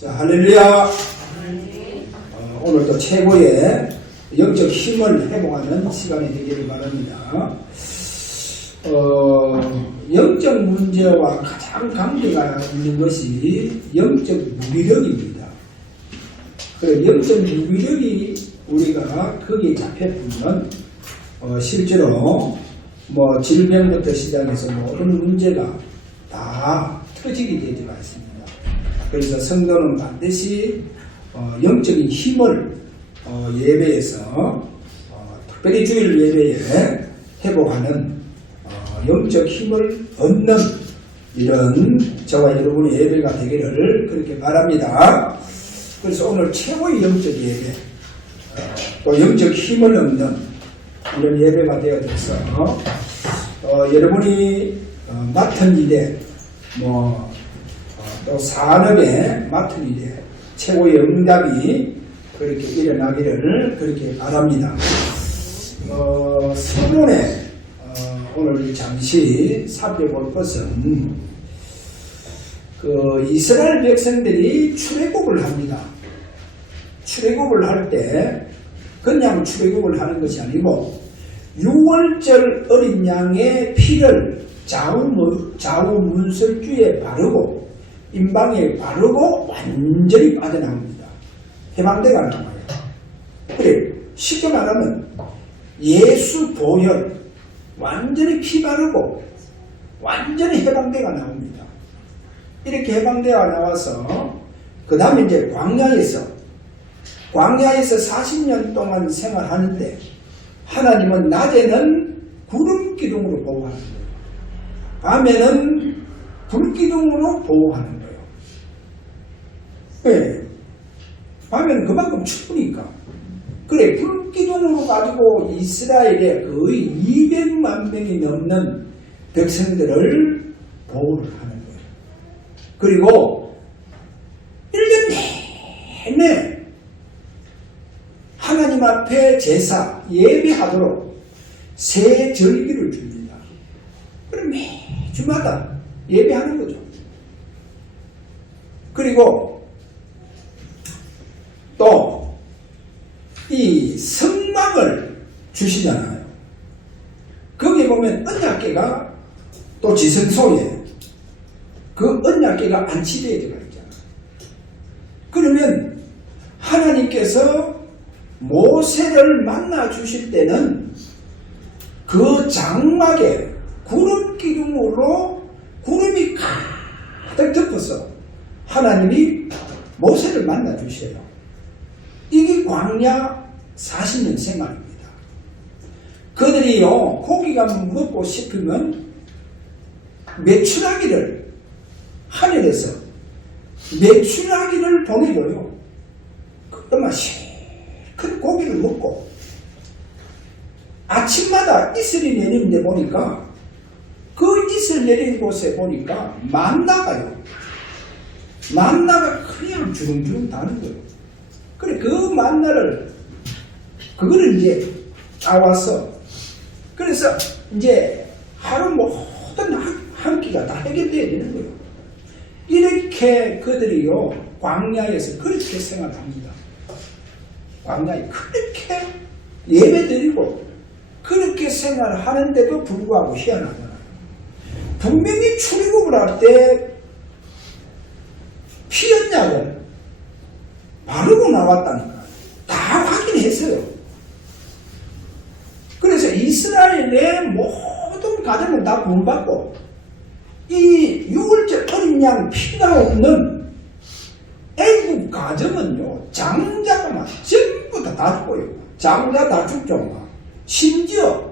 자, 할렐루야. 오늘도 최고의 영적 힘을 회복하는 시간이 되기를 바랍니다. 영적 문제와 가장 관계가 있는 것이 영적 무기력입니다. 그 영적 무기력이 우리가 거기에 잡혀보면 실제로 뭐 질병부터 시작해서 모든 문제가 다 터지게 되지가 있습니다. 그래서 성도는 반드시 영적인 힘을 예배에서 특별히 주일 예배에 회복하는 영적 힘을 얻는 이런 저와 여러분의 예배가 되기를 그렇게 바랍니다. 그래서 오늘 최고의 영적 예배, 또 영적 힘을 얻는 이런 예배가 되어져서 여러분이 맡은 일에 또 산업에 맡은 일에 최고의 응답이 그렇게 일어나기를 그렇게 바랍니다. 서론에 오늘 잠시 살펴볼 것은 이스라엘 백성들이 출애굽을 합니다. 출애굽을 할 때 그냥 출애굽을 하는 것이 아니고 6월절 어린 양의 피를 좌우 문설주에 바르고 임방에 바르고 완전히 빠져나옵니다. 해방대가 나와요. 그래, 쉽게 말하면 예수 보혈 완전히 피 바르고 완전히 해방대가 나옵니다. 이렇게 해방대가 나와서 그 다음에 이제 광야에서 40년 동안 생활하는데 하나님은 낮에는 구름 기둥으로 보호하는 거예요. 밤에는 불 기둥으로 보호하는 거예요. 네. 밤에는 그만큼 추우니까. 그래, 불 기둥으로 가지고 이스라엘의 거의 200만 명이 넘는 백성들을 보호를 하는 거예요. 그리고 1년 내내 하나님 앞에 제사, 예배하도록 새 절기를 줍니다. 그럼 매주마다 예배하는 거죠. 그리고 또 이 성막을 주시잖아요. 거기에 보면 언약궤가 또 지성소에 그 언약궤가 안치되어 있잖아요. 그러면 하나님께서 모세를 만나 주실 때는 그 장막에 구름 기둥으로 구름이 가득 덮어서 하나님이 모세를 만나 주셔요. 이게 광야 40년 생활입니다. 그들이요, 고기가 먹고 싶으면 메추라기를 하늘에서 메추라기를 보내줘요. 그러면 큰 고기를 먹고 아침마다 이슬이 내리는데 보니까 그 이슬 내린 곳에 보니까 만나가요. 만나가 그냥 주렁주렁 다는 거예요. 그래, 그 만나를 그거를 이제 따와서 그래서 이제 하루 모든 한 끼가 다 해결돼야 되는 거예요. 이렇게 그들이요 광야에서 그렇게 생활합니다. 광야에 그렇게 예배드리고 그렇게 생활하는데도 불구하고 희한하잖아요. 분명히 출애굽을 할 때 피언약을 바르고 나왔다니까 다 확인했어요. 그래서 이스라엘의 모든 가정은 다 구원받고 이 6월절 어린 양 피가 없는 애국 가정은요 장자가 막 전부 다 죽고요. 장자 다 죽죠. 심지어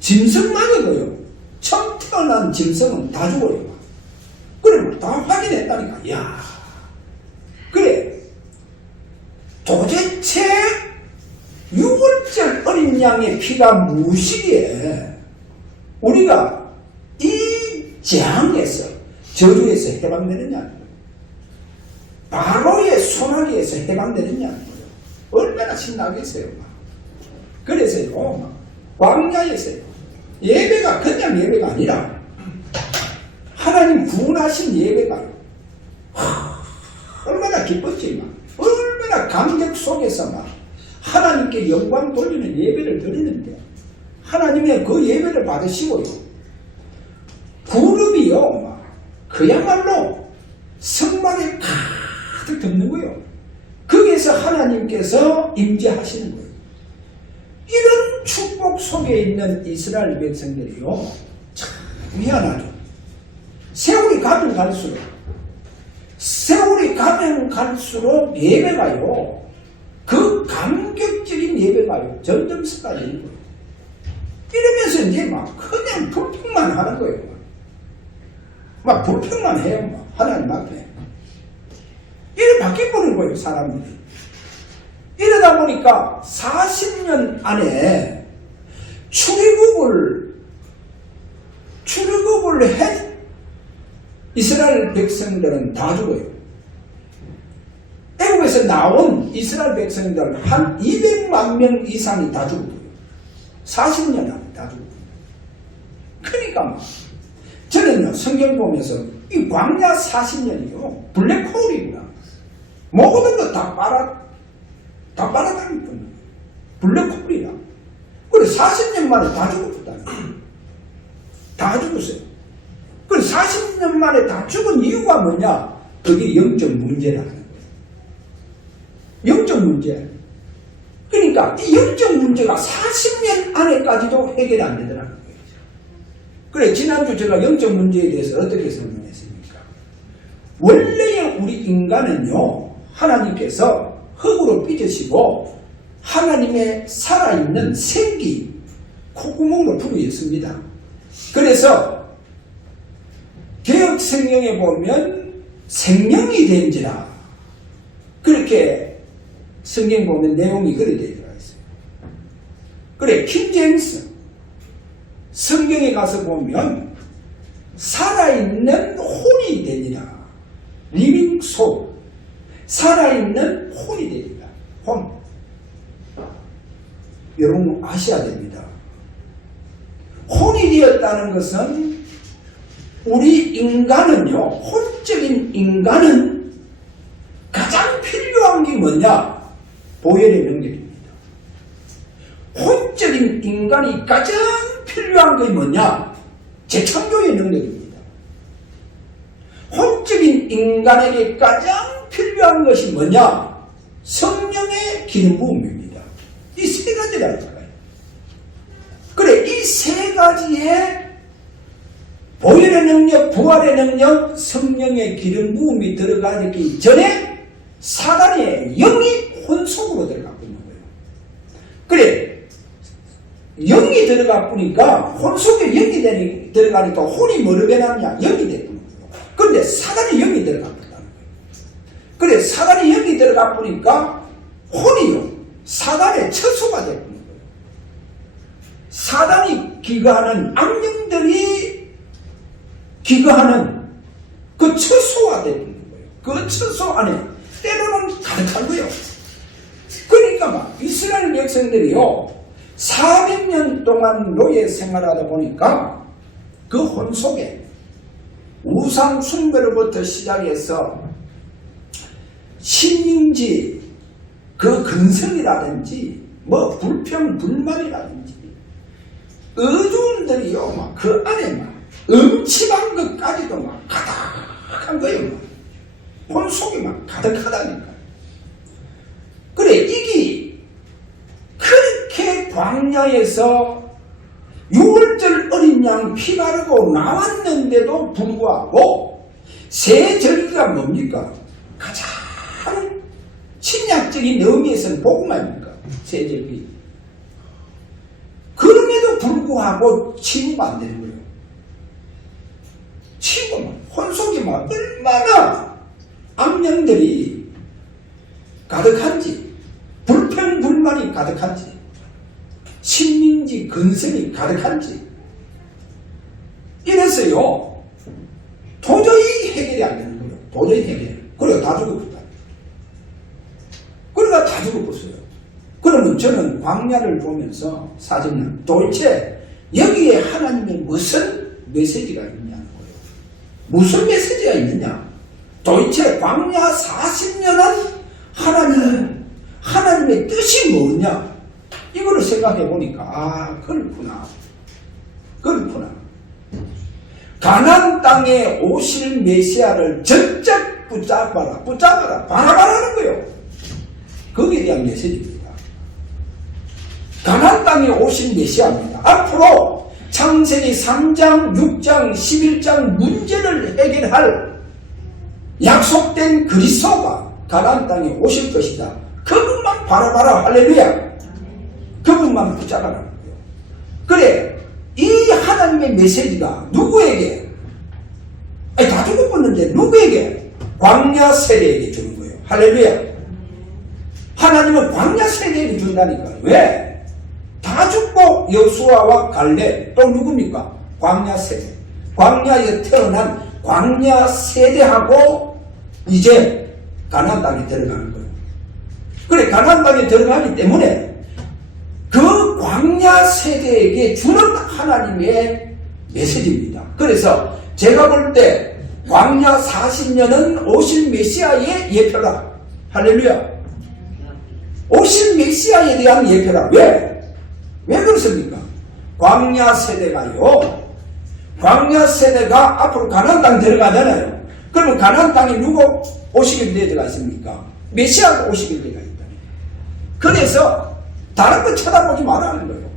짐승마저도요 처음 태어난 짐승은 다 죽어요. 그래 다 확인했다니까. 이야, 그래 도대체 6월절 어린 양의 피가 무엇이기에 우리가 이 재앙에서 저주에서 해방되느냐, 바로의 소나기에서 해방되느냐, 얼마나 신나겠어요. 그래서요 광야에서요 예배가 그냥 예배가 아니라 하나님 구원하신 예배가 얼마나 기뻤지, 막. 얼마나 감격 속에서 막 하나님께 영광 돌리는 예배를 드리는데, 하나님의 그 예배를 받으시고요. 구름이요, 막, 그야말로 성막에 가득 덮는 거예요. 거기에서 하나님께서 임재하시는 거예요. 이런 축복 속에 있는 이스라엘 백성들이요, 참 미안하죠. 세월이 가면 갈수록 예배가요, 그 감격적인 예배가요, 점점 쏟아지는 거예요. 이러면서 이제 막 그냥 불평만 하는 거예요. 막 불평만 해요, 막 하나님 앞에. 이래 바뀌어버린 거예요, 사람들이. 이러다 보니까 40년 안에 출애굽을 해 이스라엘 백성들은 다 죽어요. 애국에서 나온 이스라엘 백성들 한 200만 명 이상이 다 죽어요. 40년 안에 다 죽어요. 그러니까 저는요, 성경 보면서 이 광야 40년이요, 블랙홀이구나. 모든 거 다 빨아당길 겁니다. 블랙홀이라. 그래, 40년 만에 다 죽었다. 다 죽었어요. 그래, 40년 만에 다 죽은 이유가 뭐냐? 그게 영적 문제라는 거예요. 영적 문제. 그러니까 이 영적 문제가 40년 안에까지도 해결이 안 되더라는 거예요. 그래, 지난주 제가 영적 문제에 대해서 어떻게 설명했습니까? 원래의 우리 인간은요, 하나님께서 흙으로 빚으시고 하나님의 살아있는 생기, 콧구멍으로 부르셨습니다. 그래서 개혁 성경에 보면 생명이 된지라, 그렇게 성경 보면 내용이 그렇게 되어 있어요. 그래, 킹제임스 성경에 가서 보면 살아있는 혼이 되니라. 리빙 소울, 살아있는 혼이 되니라. 혼. 여러분 아셔야 됩니다. 혼이 되었다는 것은 우리 인간은요, 혼적인 인간은 가장 필요한 게 뭐냐? 보혈의 능력입니다. 혼적인 인간이 가장 필요한 게 뭐냐? 재창조의 능력입니다. 혼적인 인간에게 가장 필요한 것이 뭐냐? 성령의 기름 부음입니다. 이 세 가지라니까요. 그래, 이 세 가지에 보혈의 능력, 부활의 능력, 성령의 기름 부음이 들어가기 전에 사단의 영이 혼 속으로 들어가고 있는 거예요. 그래, 영이 들어가 보니까 혼 속에 영이 들어가니까 혼이 뭐로 변하느냐? 영이 됐던 거예요. 그런데 사단의 영이 들어갔다는 거예요. 그래, 사단의 영이 들어가 보니까 혼이요, 사단의 처소가 됐던 거예요. 사단이 기거하는 악령들이 기거하는 그 처소가 되는 거예요. 그 처소 안에 때로는 가득한 거예요. 그러니까 막 이스라엘 백성들이요, 400년 동안 노예 생활하다 보니까 그 혼 속에 우상 숭배로부터 시작해서 신민지, 그 근성이라든지 뭐 불평 불만이라든지 어두움들이요, 막 그 안에 막 음침한 것까지도 막 가득한 거예요. 혼 속에 막 가득하다니까. 그래, 이게 그렇게 광야에서 6월절 어린 양 피 바르고 나왔는데도 불구하고 새 절기가 뭡니까? 가장 신약적인 의미에서는 복음입니까? 새 절기. 그럼에도 불구하고 치유가 안 되는 거예요. 치유가 혼 속에 막 얼마나 악령들이 가득한지, 불평불만이 가득한지, 신민지 근성이 가득한지, 이래서요 도저히 해결이 안 되는 거예요. 도저히 해결. 그래서 다 죽어버렸다. 그러니까 다 죽어버렸어요. 그러면 저는 광야를 보면서 40년 도대체 여기에 하나님의 무슨 메시지가 있냐는 거예요. 무슨 메시지가 있느냐? 도대체 광야 40년은 하나님의 뜻이 뭐냐? 이거를 생각해 보니까 그렇구나. 가나안 땅에 오실 메시아를 전적 붙잡아라 바라바라는 거예요. 거기에 대한 메시지입니다. 가나안 땅에 오신 메시아입니다. 앞으로 창세기 3장, 6장, 11장 문제를 해결할 약속된 그리스도가 가나안 땅에 오실 것이다. 그분만 바라봐라. 할렐루야. 그분만 붙잡아라는 거예요. 그래, 이 하나님의 메시지가 누구에게? 다 죽어버렸는데 누구에게? 광야 세대에게 주는 거예요. 할렐루야. 하나님은 광야 세대에게 준다니까. 왜? 다 죽고 여수아와 갈렙 또 누굽니까? 광야 세대. 광야에 태어난 광야 세대하고 이제 가나안 땅에 들어가는 거예요. 그래, 가나안 땅에 들어가기 때문에 그 광야 세대에게 주는 하나님의 메시지입니다. 그래서 제가 볼 때 광야 40년은 오실 메시아의 예표다. 할렐루야. 오실 메시아에 대한 예표다. 왜 그렇습니까? 광야 세대가요. 광야 세대가 앞으로 가나안 땅 들어가잖아요. 그러면 가나안 땅에 누구 오시길 때가 있습니까? 메시아가 오시길 때가 있다. 그래서 다른 거 쳐다보지 말라는 거예요.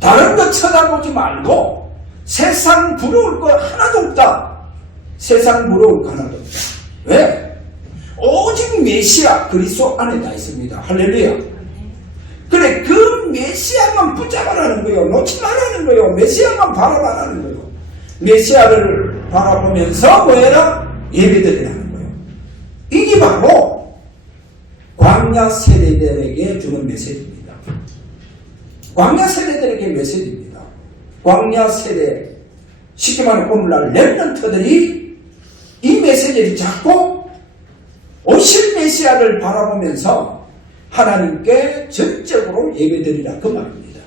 다른 거 쳐다보지 말고 세상 부러울 거 하나도 없다. 세상 부러울 거 하나도 없다. 왜? 오직 메시아 그리스도 안에 다 있습니다. 할렐루야. 그래, 그 메시아만 붙잡아라는 거예요. 놓지 말라는 거예요. 메시아만 바라봐라는 거예요. 메시아를 바라보면서 뭐해라? 예배드리라는 거예요. 이게 바로 광야 세대들에게 주는 메시지입니다. 광야 세대들에게 메시지입니다. 광야 세대, 쉽게 말하면 오늘날 렘넌트들이 이 메시지를 잡고 오실 메시아를 바라보면서 하나님께 전적으로 예배드리라 그 말입니다.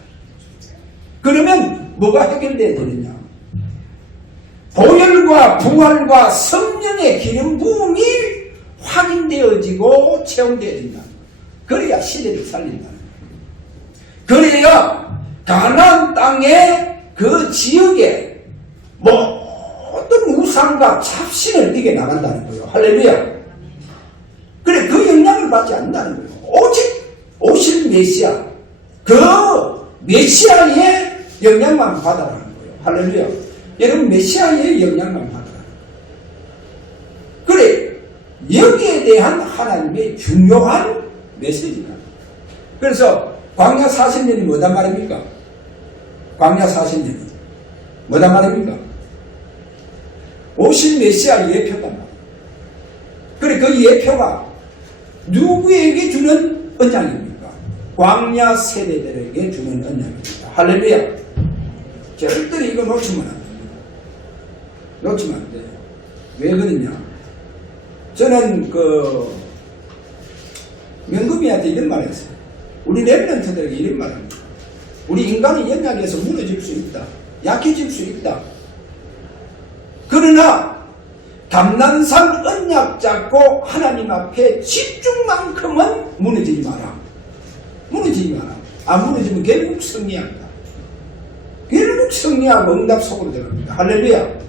그러면 뭐가 해결돼야 되느냐? 보혈과 부활과 성령의 기름 부음이 확인되어지고 체험되어진다. 그래야 시대를 살린다. 그래야 가나안 땅의 그 지역에 모든 우상과 잡신을 이겨나간다는 거예요. 할렐루야. 그래, 그 영향을 받지 않는다는 거예요. 오직 오실 메시아, 그 메시아의 영향만 받아라는 거예요. 할렐루야. 여러분, 메시아의 영향만 받아라. 그래, 여기에 대한 하나님의 중요한 메시지다. 그래서 광야 40년이 뭐단 말입니까? 광야 40년이 뭐단 말입니까? 오실 메시아 예표단 말이에요. 그래, 그 예표가 누구에게 주는 언약입니까? 광야 세대들에게 주는 언약입니다. 할렐루야. 절대로 이거 놓치면 안 됩니다. 놓치면 안 돼요. 왜 그러냐? 저는 명금이한테 이런 말을 했어요. 우리 렘넌트들에게 이런 말을 합니다. 우리 인간이 연약해서 무너질 수 있다. 약해질 수 있다. 그러나 감난산 언약 잡고 하나님 앞에 집중만큼은 무너지지 마라. 무너지지 마라. 안 무너지면 결국 승리한다. 결국 승리하고 응답 속으로 들어갑니다. 할렐루야.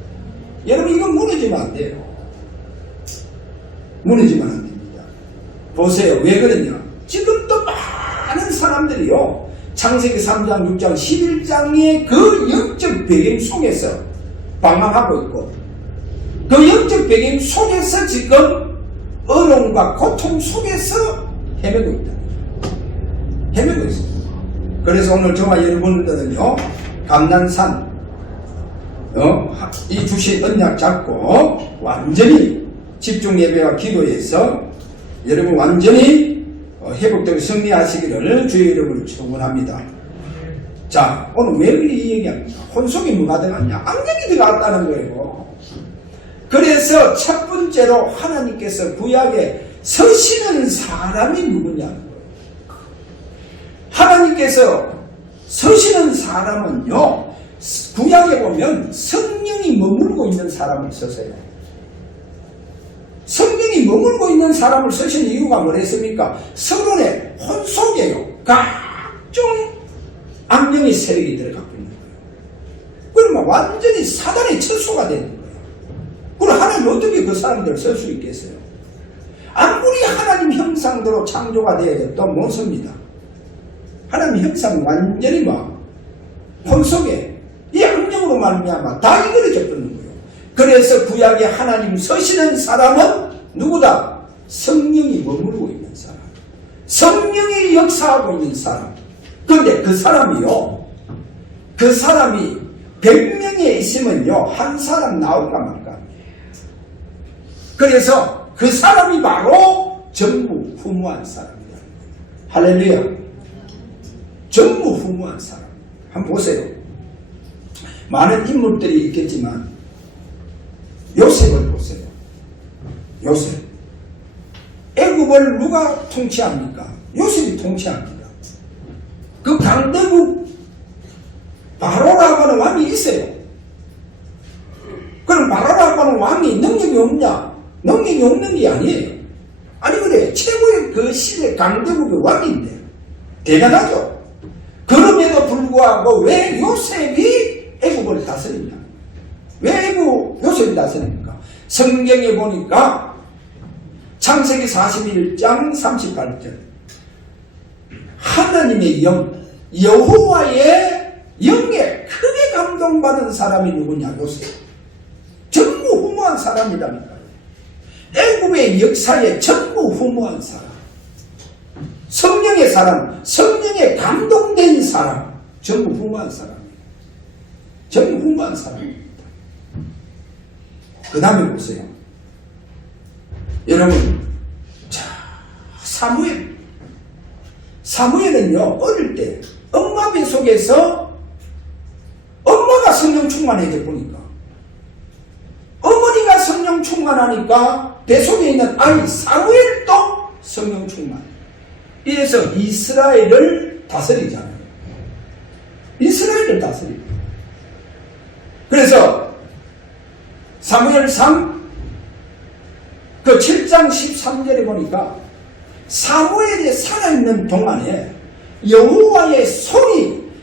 여러분, 이건 무너지면 안 돼요. 무너지면 안 됩니다. 보세요. 왜 그러냐? 지금도 많은 사람들이요, 창세기 3장, 6장, 11장의 그 영적 배경 속에서 방황하고 있고, 그 영적 배경 속에서 지금 어려움과 고통 속에서 헤매고 있다. 헤매고 있습니다. 그래서 오늘 저와 여러분들은요, 감난산 이 주신 언약 잡고 완전히 집중 예배와 기도해서 여러분 완전히 회복되고 승리하시기를 주의 이름으로 축원합니다. 자, 오늘 왜 이 얘기합니까? 혼속이 뭐가 들어갔냐? 악력이 들어갔다는 거예요. 그래서 첫 번째로 하나님께서 구약에 서시는 사람이 누구냐는 거예요. 하나님께서 서시는 사람은요, 구약에 보면 성령이 머물고 있는 사람을 썼어요. 성령이 머물고 있는 사람을 쓰신 이유가 뭐랬습니까? 서론의 혼속이에요. 각종 악령의 세력이 들어가고 있는 거예요. 그러면 완전히 사단의 처소가 되는 거예요. 그럼 하나님 어떻게 그 사람들을 쓸 수 있겠어요? 아무리 하나님 형상대로 창조가 되어도 못 씁니다. 하나님 형상 완전히 혼속에 이 악령으로 말미암아 다 이거려져 버리는 거예요. 그래서 구약에 하나님 서시는 사람은 누구다? 성령이 머물고 있는 사람, 성령이 역사하고 있는 사람. 그런데 그 사람이 100명에 있으면요 한 사람 나올까 말까. 그래서 그 사람이 바로 전무후무한 사람이다. 할렐루야. 전무후무한 사람. 한번 보세요. 많은 인물들이 있겠지만 요셉을 보세요. 요셉. 애굽을 누가 통치합니까? 요셉이 통치합니다. 그 강대국 바로라고 하는 왕이 있어요. 그럼 바로라고 하는 왕이 능력이 없냐? 능력이 없는 게 아니에요. 아니 그래 최고의 그 시대 강대국의 왕인데 대단하죠. 그럼에도 불구하고 왜 요셉이 애굽을 다스리냐? 왜 요셉이 다스립니까? 성경에 보니까 창세기 41장 38절 하나님의 영, 여호와의 영에 크게 감동받은 사람이 누구냐? 요셉. 전무후무한 사람이라니까요. 애굽의 역사에 전무후무한 사람, 성령의 사람, 성령에 감동된 사람, 전무후무한 사람이에요. 전무후무한 사람입니다. 그 다음에 보세요. 여러분, 자, 사무엘은요 어릴 때 엄마 뱃속에서 엄마가 성령 충만해져 보니까 어머니가 성령 충만하니까 뱃속에 있는 아이 사무엘도 성령 충만. 이래서 이스라엘을 다스리잖아요. 이스라엘을 다스리고. 그래서 사무엘상 그 7장 13절에 보니까 사무엘이 살아있는 동안에 여호와의 손이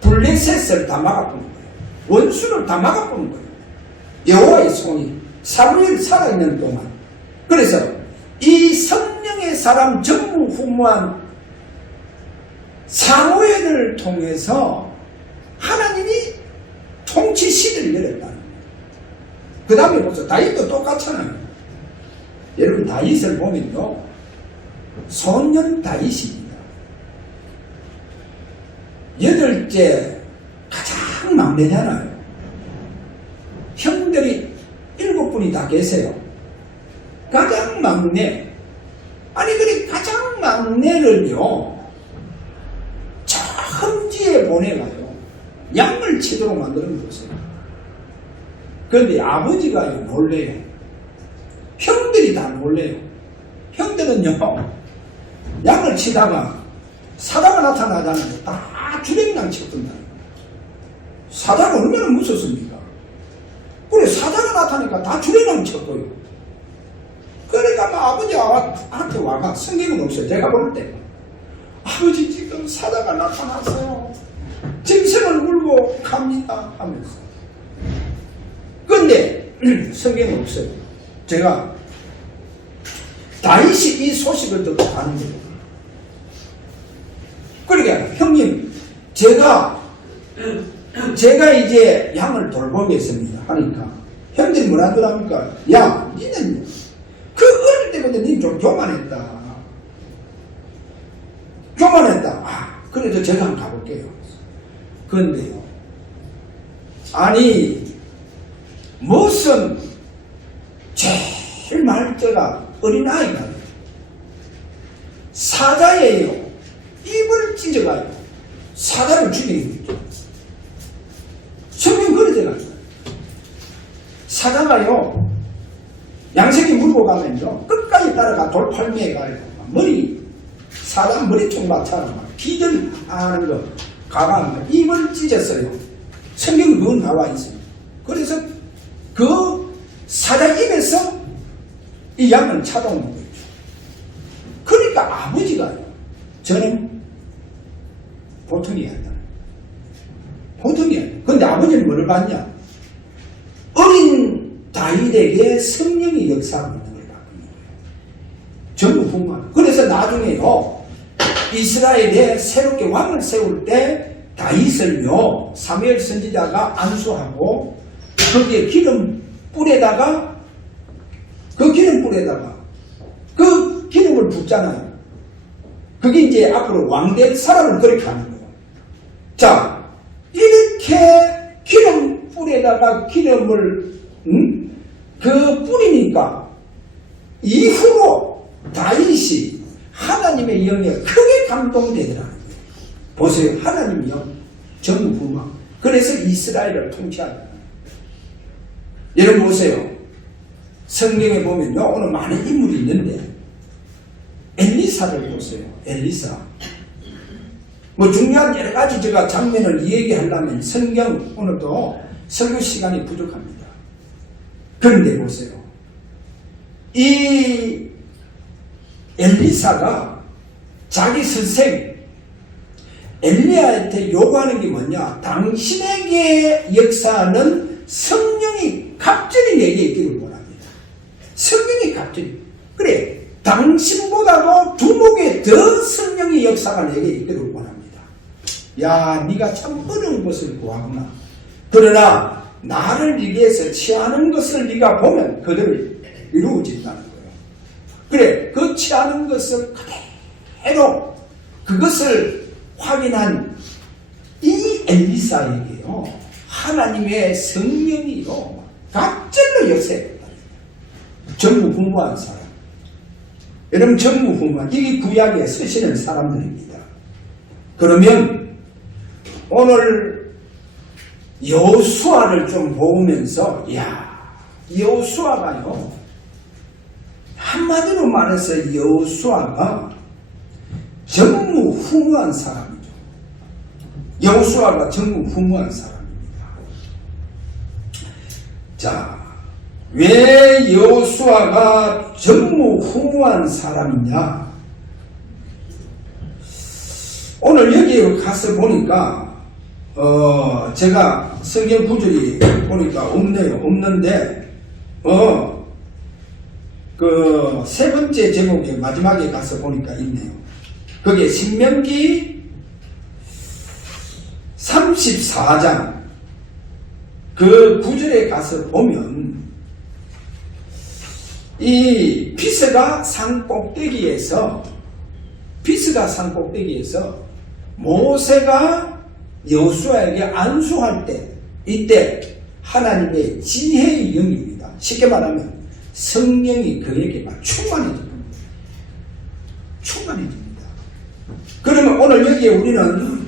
블레셋을 다 막아보는 거예요. 원수를 다 막아보는 거예요. 여호와의 손이 사무엘이 살아있는 동안. 그래서 이 성령의 사람 전무후무한 사무엘을 통해서 하나님이 통치 시대를 열었다는 거예요. 그 다음에 보세요. 다윗도 똑같잖아요. 여러분 다윗을 보면요 소년 다윗입니다. 8째 가장 막내잖아요. 형들이 7분이 다 계세요. 가장 막내. 아니 그래 가장 막내를요 저 험지에 보내가요 양을 치도록 만드는 거세요. 그런데 아버지가 놀래요. 형들이 다 놀래요. 형들은요 양을 치다가 사자가 나타나잖아요. 다 주랭랑 쳤던다. 사자가 얼마나 무섭습니까? 그래 사자가 나타나니까 다 주랭랑 쳤고요. 그러니까 아버지한테 와가 성경은 없어요. 제가 볼 때 아버지 지금 사자가 나타났어요. 짐승을 물고 갑니다 하면서. 근데 성경은 없어요. 제가 다윗이 이 소식을 듣고 가는 거예요. 그러니까 형님 제가 이제 양을 돌보겠습니다 하니까 형들이 뭐라 그럽니까? 야 니는 그 어릴 때부터 니 좀 교만했다. 그래도 제가 한번 가볼게요. 그런데요 아니 무슨 제일 말때가 어린아이가 사자예요. 입을 찢어가요. 사자를 죽이는 거죠. 성경 그러잖아요. 사자가요 양식이 물고 가면요 끝까지 따라가 돌팔매에 가요. 사자 머리통 맞춰서 기절하는 거 가방 입을 찢었어요. 성경에 그건 나와 있어요. 그래서 그 사자 입에서 이 양을 찾아오는 거죠. 그러니까 아버지가 저는 보통이 아니다. 보통이 아니다. 근데 아버지는 뭐를 봤냐? 어린 다윗에게 성령이 역사하고 있는 걸 봤는 거예요. 전부 풍만. 그래서 나중에요, 이스라엘에 새롭게 왕을 세울 때 다윗을요, 사무엘 선지자가 안수하고 거기에 기름 뿌려다가 그 기름을 붓잖아요. 그게 이제 앞으로 왕될 사람을 그렇게 하는 거예요. 자, 이렇게 기름 뿌려다가 기름을 그 뿌리니까 이후로 다윗이 하나님의 영에 크게 감동되더라는 거예요. 보세요. 하나님의 영, 전무후무한. 그래서 이스라엘을 통치하는 거예요. 여러분 보세요. 성경에 보면요, 오늘 많은 인물이 있는데 엘리사를 보세요. 엘리사. 뭐 중요한 여러 가지 제가 장면을 이야기하려면 성경 오늘도 설교 시간이 부족합니다. 그런데 보세요. 이 엘리사가 자기 선생 엘리야한테 요구하는 게 뭐냐? 당신에게 역사하는 성령이 갑절이 내게 있기를 원합니다. 성령이 갑절이. 그래, 당신보다도 두목에 더 성령의 역사가 내게 있기를 원합니다. 야, 네가 참 어려운 것을 구하구나. 그러나 나를 위해서 취하는 것을 네가 보면 그대로 이루어진다는 거예요. 그래, 그 취하는 것을 그대로 그것을 확인한 이 엘리사에게요, 하나님의 성령이요 갑절로 역사했다. 전무후무한 사람. 여러분, 전무후무한, 이게 구약에 쓰시는 사람들입니다. 그러면 오늘 여호수아를 좀 보면서, 여호수아가요, 한마디로 말해서 여호수아가 전무후무한 사람이죠. 여호수아가 전무후무한 사람입니다. 자, 왜 여호수아가 전무후무한 사람이냐? 오늘 여기에 가서 보니까 제가 성경 구절이 보니까 없는데 그 세 번째 제목의 마지막에 가서 보니까 있네요. 거기에 신명기 34장 그 구절에 가서 보면 이 피스가 산 꼭대기에서 모세가 여호수아에게 안수할 때, 이때 하나님의 지혜의 영입니다. 쉽게 말하면 성령이 그에게 막 충만해집니다. 그러면 오늘 여기에 우리는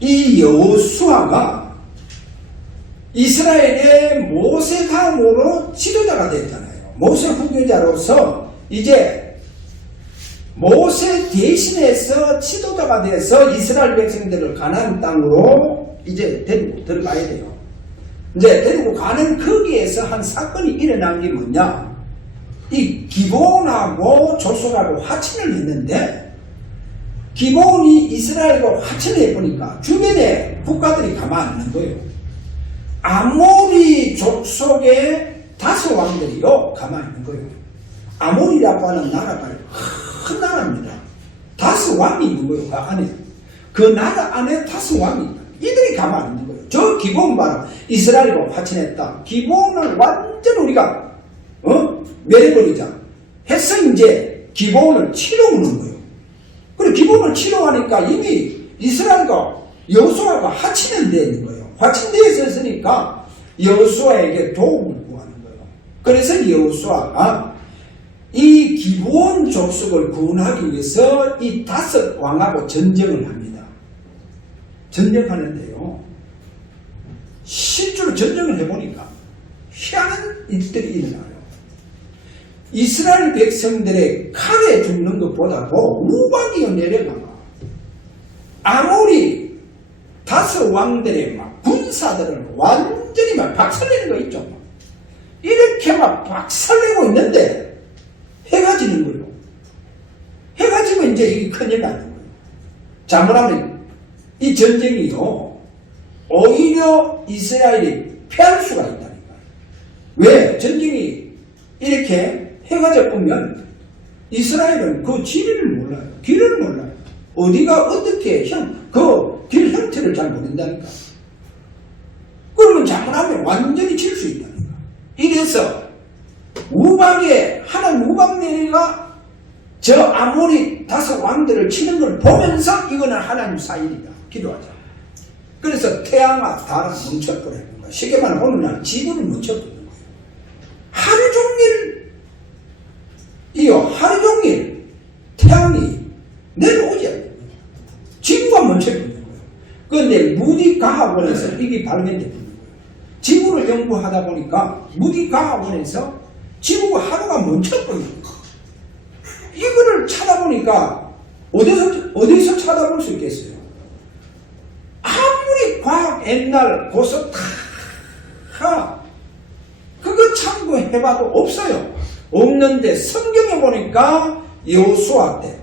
이 여호수아가 이스라엘의 모세 다음으로 지도자가 됐잖아요. 모세 후계자로서 이제 모세 대신해서 지도자가 돼서 이스라엘 백성들을 가나안 땅으로 이제 데리고 들어가야 돼요. 이제 데리고 가는 거기에서 한 사건이 일어난 게 뭐냐? 이 기브온하고 조수아로 화친을 했는데, 기브온이 이스라엘과 화친을 해보니까 주변에 국가들이 가만 안 있는 거예요. 아모리 족속의 5왕들이요 가만 있는 거예요. 아모리라고 하는 나라가 큰 나라입니다. 5왕이 있는 거예요. 그 안에. 그 나라 안에 5왕이 있다. 이들이 가만 있는 거예요. 저 기브온 봐라. 이스라엘과 화친했다. 기브온을 완전 우리가 멸해버리자 해서 이제 기브온을 치러 오는 거예요. 그리고 기브온을 치러 가니까 이미 이스라엘과 여호수아가 화친은 되어 있는 거예요. 화친되어 있으니까 여호수아에게 도움을 구하는 거예요. 그래서 여호수아가 이 기브온 족속을 구원하기 위해서 이 5왕하고 전쟁을 합니다. 전쟁하는데요, 실제로 전쟁을 해보니까 희한한 일들이 일어나요. 이스라엘 백성들의 칼에 죽는 것보다도 우박이 내려가고 아모리 다섯 왕들의 막 군사들을 완전히 막 박살내는 거 있죠. 이렇게 막 박살내고 있는데 해가 지는 거예요. 해가 지면 이제 이게 큰일 나는 거예요. 잘못하면 이 전쟁이요, 오히려 이스라엘이 패할 수가 있다니까요. 왜? 전쟁이 이렇게 해가 져보면 이스라엘은 그 지리를 몰라요. 길을 몰라요. 어디가 어떻게 그 길 형태를 잘 모른다니까. 그러면 잘못하면 완전히 칠 수 있다니까. 이래서 우박에 하나님 우박 내리가 저 아모리 다섯 왕들을 치는 걸 보면서 이거는 하나님 사일이다. 기도하자. 그래서 태양아 달아 멈춰버리는 거야. 쉽게 말하면 오늘날 지구를 멈춰버리는 거예요. 하루 종일 태양이 내려오지 않는 거예요. 지구가 멈춰버리는 거예요. 그런데 무디 과학원에서 이게 발견되는 거예요. 지구를 연구하다 보니까 무디 과학원에서 지구가 하루가 멈춰버리는 거예요. 이거를 찾아보니까 어디서 찾아볼 수 있겠어요? 아무리 과학 옛날 고서 다 그거 참고해봐도 없어요. 없는데 성경에 보니까 여호수아 때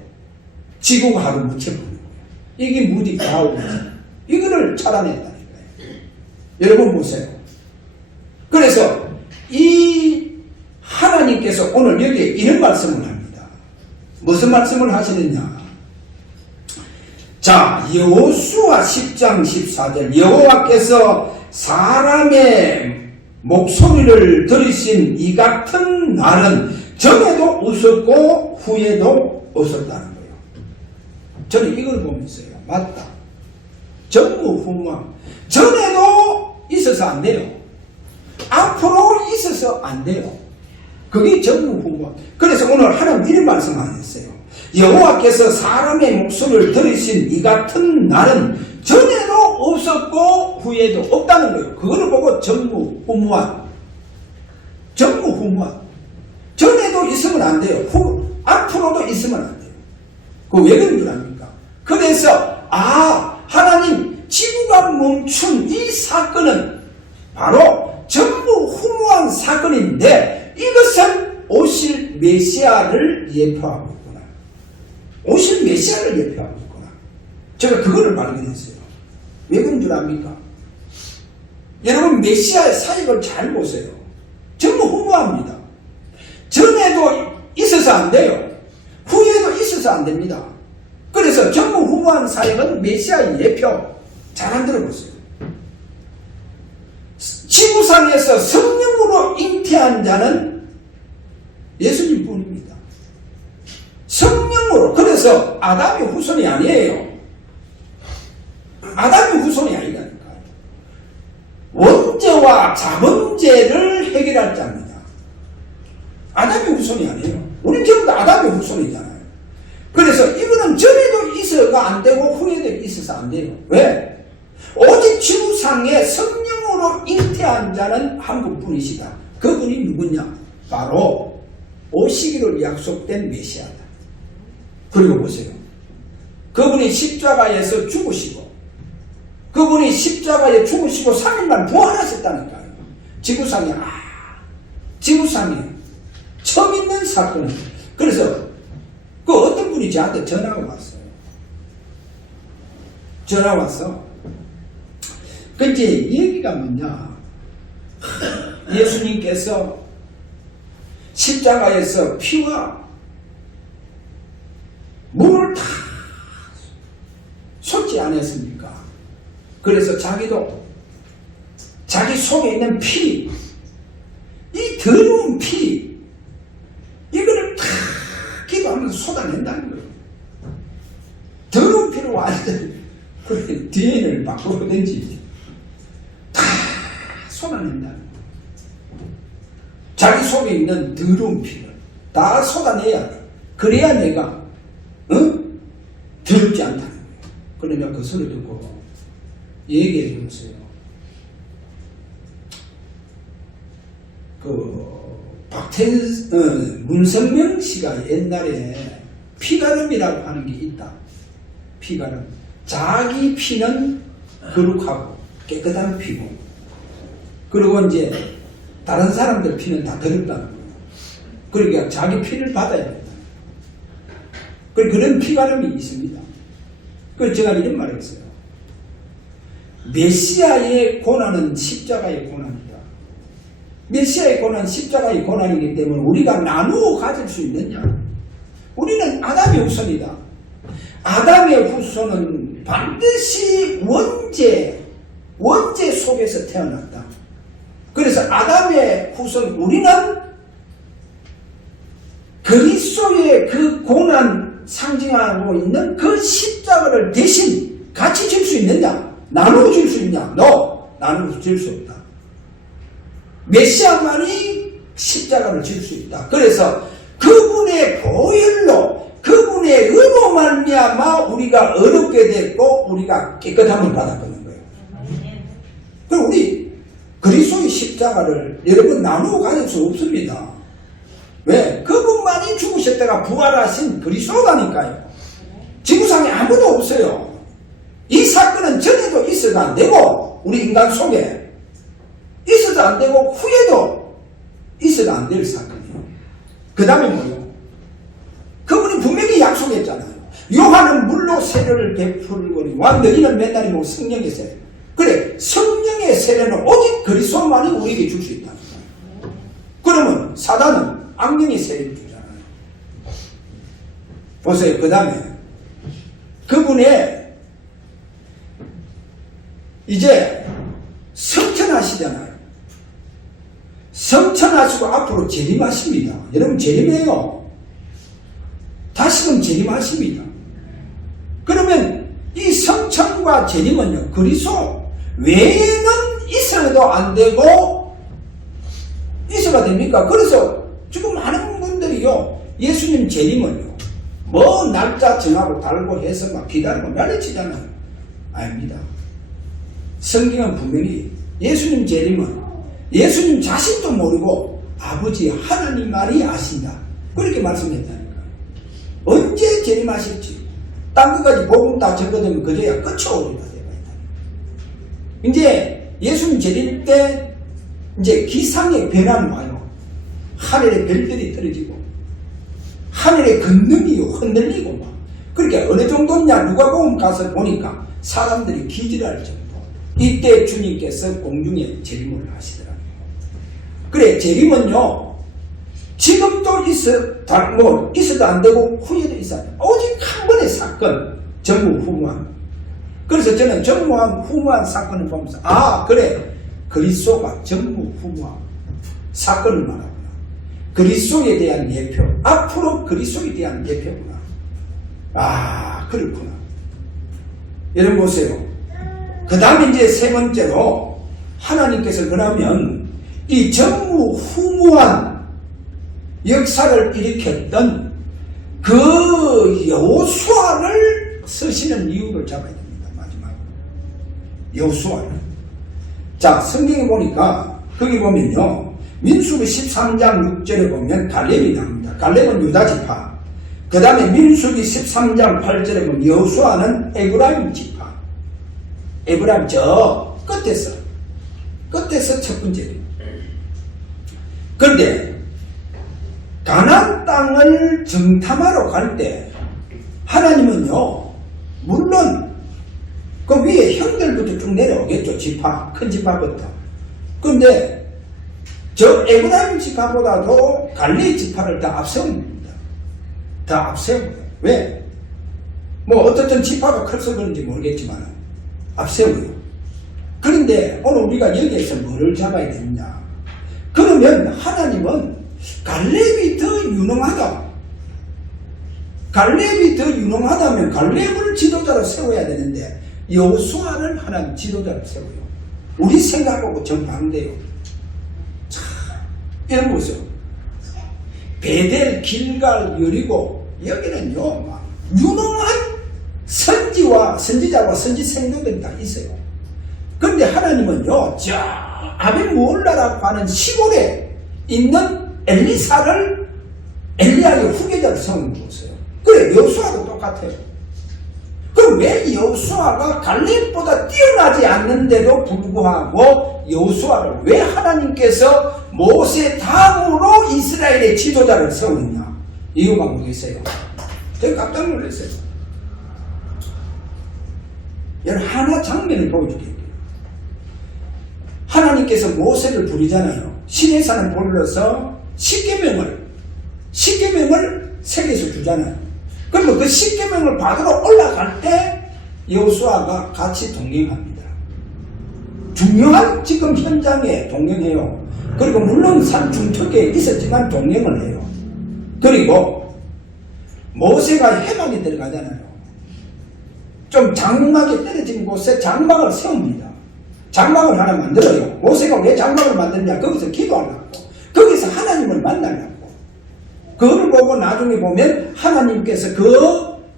지구가 하루 멈춰버리는 거예요. 이게 무디 과학이죠. 이거를 찾아냈다니까요. 여러분 보세요. 그래서 이 하나님께서 오늘 여기에 이런 말씀을 합니다. 무슨 말씀을 하시느냐? 자, 여호수아 10장 14절 여호와께서 사람의 목소리를 들으신 이 같은 날은 전에도 웃었고 후에도 웃었다는 거예요. 저는 이걸 보면서요. 맞다. 전무후무함. 전에도 있어서 안 돼요. 앞으로 있어서 안 돼요. 그게 전무후무함. 그래서 오늘 하나님 이런 말씀 안 했어요. 여호와께서 사람의 목소리를 들으신 이 같은 날은 전에도 없었고 후에도 없다는 거예요. 그거를 보고 전무후무한. 전무후무한. 전에도 있으면 안 돼요. 앞으로도 있으면 안 돼요. 그거 왜 그런 줄 압니까? 그래서 하나님 지구가 멈춘 이 사건은 바로 전무후무한 사건인데 이것은 오실 메시아를 예표하고 있구나. 오실 메시아를 예표하고 있구나. 제가 그거를 발견했어요. 왜 그런 줄 압니까? 여러분 메시아의 사역을 잘 보세요. 전무후무합니다. 전에도 있어서 안 돼요. 후에도 있어서 안 됩니다. 그래서 전무후무한 사역은 메시아의 예표. 잘 안 들어보세요. 지구상에서 성령으로 잉태한 자는 예수님 뿐입니다. 성령으로. 그래서 아담의 후손이 아니에요. 아담의 후손이 아니라니까요. 원죄와 자범죄를 해결할 자입니다. 아담의 후손이 아니에요. 우린 전부 다 아담의 후손이잖아요. 그래서 이거는 전에도 있어가 안 되고 후에도 있어서 안 돼요. 왜? 오직 지구상에 성령으로 잉태한 자는 한 분뿐이시다. 그분이 누구냐? 바로 오시기로 약속된 메시아다. 그리고 보세요. 그분이 십자가에서 죽으시고 그분이 십자가에 죽으시고 3일만 부활하셨다니까요. 지구상에 처음 있는 사건은. 그래서 그 어떤 분이 저한테 전화가 왔어요. 전화 와서 그 이제 얘기가 뭐냐? 예수님께서 십자가에서 피와 물을 다 쏟지 않았습니까? 그래서 자기도 자기 속에 있는 피, 이 더러운 피, 이거를 다 기도하면서 쏟아낸다는 거예요. 더러운 피를 완전히 DNA를 바꾸든지 다 쏟아낸다는 거예요. 자기 속에 있는 더러운 피를 다 쏟아내야 돼. 그래야 내가 더럽지 않다는 거예요. 그러니까 그 소리 듣고 얘기해 주세요. 문성명 씨가 옛날에 피가름이라고 하는 게 있다. 피가름. 자기 피는 거룩하고 깨끗한 피고, 그리고 이제 다른 사람들 피는 다 더럽다는 거예요. 그러니까 자기 피를 받아야 된다. 그런 피가름이 있습니다. 그래서 제가 이런 말을 했어요. 메시아의 고난은 십자가의 고난이다. 메시아의 고난은 십자가의 고난이기 때문에 우리가 나누어 가질 수 있느냐? 우리는 아담의 후손이다. 아담의 후손은 반드시 원죄 속에서 태어났다. 그래서 아담의 후손, 우리는 그리스도의 그 고난 상징하고 있는 그 십자가를 대신 같이 질 수 있느냐? 나누어 줄 수 있냐? 나누어 줄 수 없다. 메시아만이 십자가를 질 수 있다. 그래서 그분의 보혈로, 그분의 의로 말미암아 우리가 어렵게 됐고 우리가 깨끗함을 받았다는 거예요. 그럼 우리 그리스도의 십자가를 여러분 나누어 가질 수 없습니다. 왜? 그분만이 죽으셨다가 부활하신 그리스도라니까요. 지구상에 아무도 없어요. 이 사건은 전에도 있어도 안 되고, 우리 인간 속에 있어도 안 되고 후에도 있어도 안 될 사건이에요. 그 다음에 뭐예요? 그분이 분명히 약속했잖아요. 요한은 물로 세례를 베풀거니와 너희는 맨날 뭐 성령의 세례. 그래, 성령의 세례는 오직 그리스도만이 우리에게 줄 수 있다. 그러면 사단은 악령의 세례를 주잖아요. 보세요. 그 다음에 그분의 이제 성천하시잖아요. 성천하시고 앞으로 재림하십니다. 여러분 재림해요. 다시금 재림하십니다. 그러면 이 성천과 재림은요, 그리스도 외에는 있어도 안 되고 있어야 됩니까? 그래서 지금 많은 분들이요, 예수님 재림은요, 뭐 날짜 정하고 달고 해서 막 기다리고 난리치잖아요. 아닙니다. 성경은 분명히 예수님 재림은 예수님 자신도 모르고 아버지 하나님만이 아신다. 그렇게 말씀했다니까요. 언제 재림하실지 딴 것까지 복음 다 적어두면 그제야 끝이 오리라. 이제 예수님 재림 때 이제 기상의 변화는 와요. 하늘에 별들이 떨어지고 하늘의 건능이 흔들리고 막. 그러니까 어느 정도냐, 누가복음 가서 보니까 사람들이 기절할 정도. 이때 주님께서 공중에 재림을 하시더라고요. 그래, 재림은요, 지금도 있어도 안 되고 후에도 있어야 돼. 오직 한 번의 사건, 전무후무한. 그래서 저는 전무후무한 사건을 보면서, 아, 그래, 그리스도가 전무후무한 사건을 말하구나. 그리스도에 대한 예표, 앞으로 그리스도에 대한 예표구나. 아, 그렇구나. 여러분 보세요. 그 다음에 이제 세 번째로 하나님께서 그러면 이 전무후무한 역사를 일으켰던 그 여호수아를 쓰시는 이유를 잡아야 됩니다. 마지막으로 여호수아를. 자, 성경에 보니까 거기 보면요, 민수기 13장 6절에 보면 갈렙이 나옵니다. 갈렙은 유다 지파. 그 다음에 민수기 13장 8절에 보면 여호수아는 에브라임 지파. 에브라임 저 끝에서 첫 번째로. 그런데 가나안 땅을 정탐하러 갈 때 하나님은요, 물론 그 위에 형들부터 쭉 내려오겠죠. 지파, 큰 지파부터. 그런데 저 에브라임 지파보다도 갈렙 지파를 더 앞세웁니다. 더 앞세웁니다. 왜? 뭐 어떻든 지파가 커서 그런지 모르겠지만 앞세워요. 그런데 오늘 우리가 여기에서 뭐를 잡아야 되느냐? 그러면 하나님은 갈렙이 더 유능하다. 갈렙이 더 유능하다면 갈렙을 지도자로 세워야 되는데 여호수아를 하나님 지도자로 세워요. 우리 생각하고 정반대요. 자, 이런 보세요. 베델, 길갈, 여리고 여기는요, 막 유능한 선지자와 선지 생도들이 다 있어요. 그런데 하나님은요, 저 아비므올라라고 하는 시골에 있는 엘리야의 후계자를 세우는 거였어요. 그래, 여호수아도 똑같아요. 그럼 왜 여호수아가 갈렙보다 뛰어나지 않는데도 불구하고 여호수아를 왜 하나님께서 모세 다음으로 이스라엘의 지도자를 세우느냐? 이유가 뭐겠어요? 제가 깜짝 놀랐어요. 여러분, 하나 장면을 보여줄게요. 하나님께서 모세를 부르잖아요. 시내산을 불러서 십계명을 세계에서 주잖아요. 그러면 그 십계명을 받으러 올라갈 때 여호수아가 같이 동행합니다. 중요한 지금 현장에 동행해요. 그리고 물론 산 중턱에 있었지만 동행을 해요. 그리고 모세가 해막에 들어가잖아요. 좀 장막에 떨어진 곳에 장막을 세웁니다. 장막을 하나 만들어요. 모세가 왜 장막을 만드냐? 거기서 기도하려고. 거기서 하나님을 만나려고. 그걸 보고 나중에 보면 하나님께서 그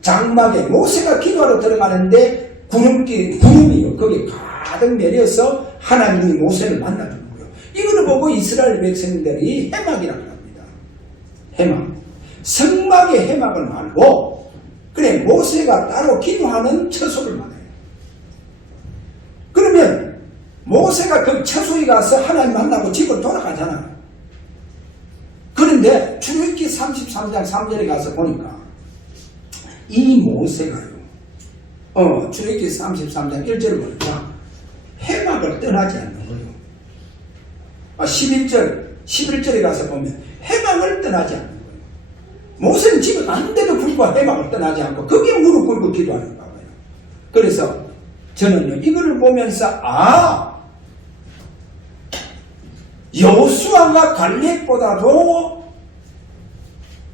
장막에 모세가 기도하러 들어가는데 구름이요. 거기에 가득 내려서 하나님이 모세를 만나주는 거예요. 이걸 보고 이스라엘 백성들이 해막이라고 합니다. 해막. 성막의 해막을 말고 그래 모세가 따로 기도하는 처소를 말해요. 그러면 모세가 그 처소에 가서 하나님 만나고 집으로 돌아가잖아요. 그런데 출애굽기 33장 3절에 가서 보니까 이 모세가요. 출애굽기 33장 1절을 보니까 해막을 떠나지 않는 거예요. 11절에 가서 보면 해막을 떠나지 않는 거예요. 모세는 집에 갔는데도 불구하고 해막을 떠나지 않고 거기에 무릎 꿇고 기도하는 거예요. 그래서 저는요 이거를 보면서 여호수아가 갈렙보다도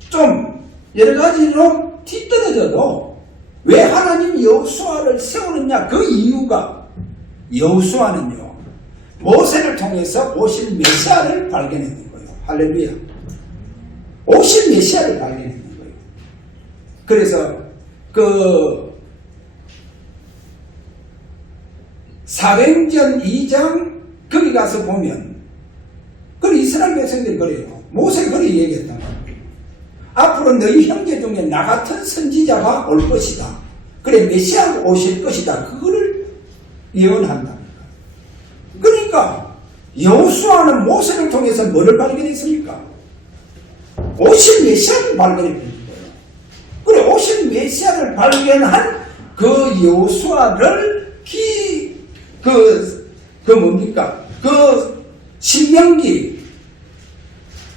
좀 여러 가지로 뒤떨어져도 왜 하나님 여호수아를 세우느냐? 그 이유가 여호수아는요 모세를 통해서 오실 메시아를 발견했는 거예요. 할렐루야. 오실 메시아를 발견했는 거예요. 그래서 그 사도행전 2장 거기 가서 보면 그 이스라엘 백성들이 그래요. 모세가 그렇게 얘기했단 말이에요. 앞으로 너희 형제 중에 나 같은 선지자가 올 것이다. 그래 메시아가 오실 것이다. 그거를 예언한답니다. 그러니까 여호수아는 모세를 통해서 뭐를 발견했습니까? 오실 메시아를 발견했던 거예요. 그래 오실 메시아를 발견한 그 여호수아를 신명기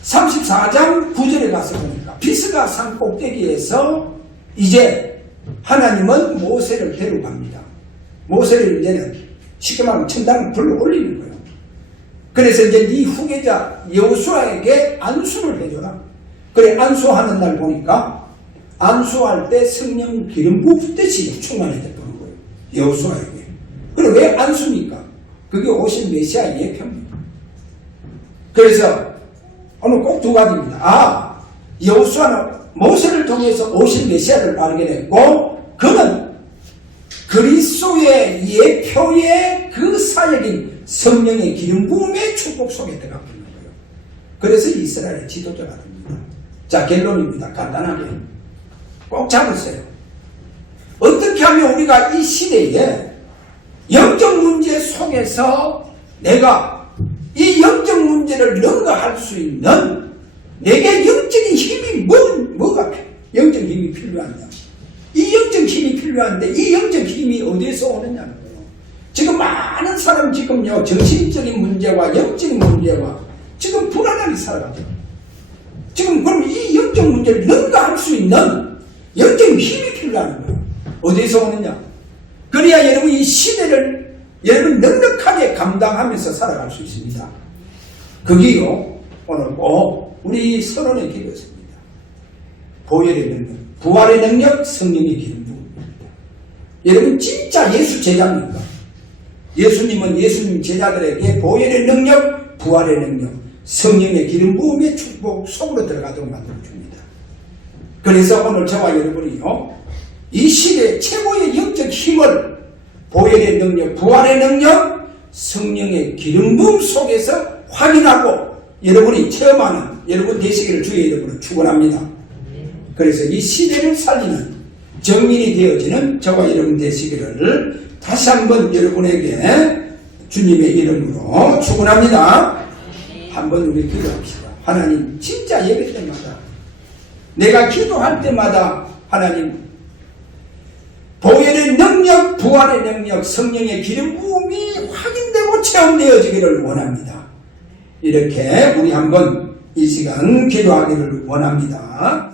34장 9절에 가서 보니까 비스가 산 꼭대기에서 이제 하나님은 모세를 데려갑니다. 모세를 이제는 쉽게 말하면 천당을 불러 올리는 거예요. 그래서 이제 네 후계자 여호수아에게 안수를 해줘라. 그래 안수하는 날 보니까 안수할 때 성령 기름 부듯이 충만해졌다는 거예요. 여호수아에게. 그래 왜 안수입니까? 그게 오신 메시아 예표입니다. 그래서 오늘 꼭 두 가지입니다. 여호수아는 모세를 통해서 오신 메시아를 발견했고 그는 그리스도의 예표의 그 사역인 성령의 기름 부음의 축복 속에 들어가고 있는 거예요. 그래서 이스라엘의 지도자가 됩니다. 자, 결론입니다. 간단하게 꼭 잡으세요. 어떻게 하면 우리가 이 시대에 영적 문제 속에서 내가 이 영적 문제를 능가할 수 있는 내게 영적인 힘이 뭐가 영적 힘이 필요하냐? 이 영적 힘이 필요한데 이 영적 힘이 어디에서 오느냐는 거예요. 지금 많은 사람 지금요 정신적인 문제와 영적인 문제와 지금 불안하게 살아가죠. 지금 그럼 이 영적 문제를 능가할 수 있는 영적 힘이 필요한 거예요. 어디에서 오느냐? 그래야 여러분 이 시대를 여러분 넉넉하게 감당하면서 살아갈 수 있습니다. 그게요 오늘 꼭 우리 선언의 기도였습니다. 보혈의 능력, 부활의 능력, 성령의 기름 부음입니다. 여러분 진짜 예수 제자입니까? 예수님은 예수님 제자들에게 보혈의 능력, 부활의 능력, 성령의 기름 부음의 축복 속으로 들어가도록 만들어줍니다. 그래서 오늘 저와 여러분이요 이 시대의 최고의 영적 힘을 보혈의 능력, 부활의 능력, 성령의 기름 부음 속에서 확인하고 여러분이 체험하는 여러분 되시기를 주의 이름으로 축원합니다. 그래서 이 시대를 살리는 정민이 되어지는 저와 여러분 되시기를 다시 한번 여러분에게 주님의 이름으로 축원합니다. 한번 우리 기도합시다. 하나님, 진짜 예배 때마다, 내가 기도할 때마다 하나님, 보혈의 능력, 부활의 능력, 성령의 기름 부음이 확인되고 체험되어지기를 원합니다. 이렇게 우리 한번 이 시간 기도하기를 원합니다.